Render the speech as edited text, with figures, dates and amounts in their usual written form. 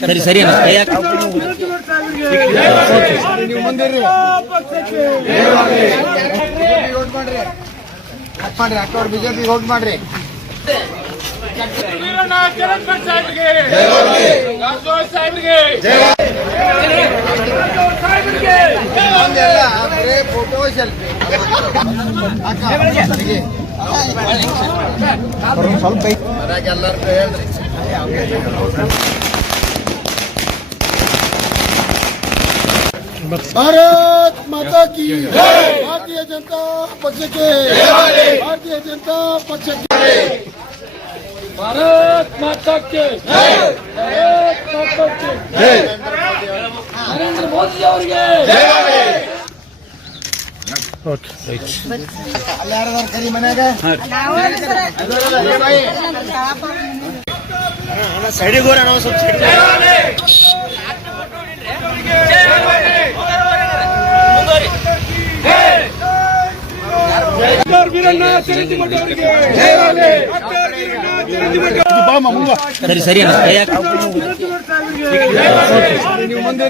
ಸರಿ ಸರಿ ಅಣ್ಣ ಕೈ ಹಾಕಿ. ನೀವು ಮುಂದೆ ಅಕ್ಕವ್ರು ಬಿಜೆಪಿ ವೋಟ್ ಮಾಡ್ರಿ. ಫೋಟೋ ಸೆಲ್ಫಿ ಸ್ವಲ್ಪ ಎಲ್ಲರೂ ಹೇಳ್ರಿ. भारत माता की भारतीय जनता पक्ष के भारतीय जनता पक्ष के भारत माता के भारत माता के नरेंद्र मोदी ಅವರಿಗೆ ಯಾರದಾರ ಕರಿ ಮನ್ಯಾಗ ಸೈಡಿಗೆ ಹೋಗೋಣ ಸ್ವಲ್ಪ ಸರಿ ಸರಿ ಅಣ್ಣ ಕೈ ಹಾಕಿ. ನೀವು ಮುಂದೆ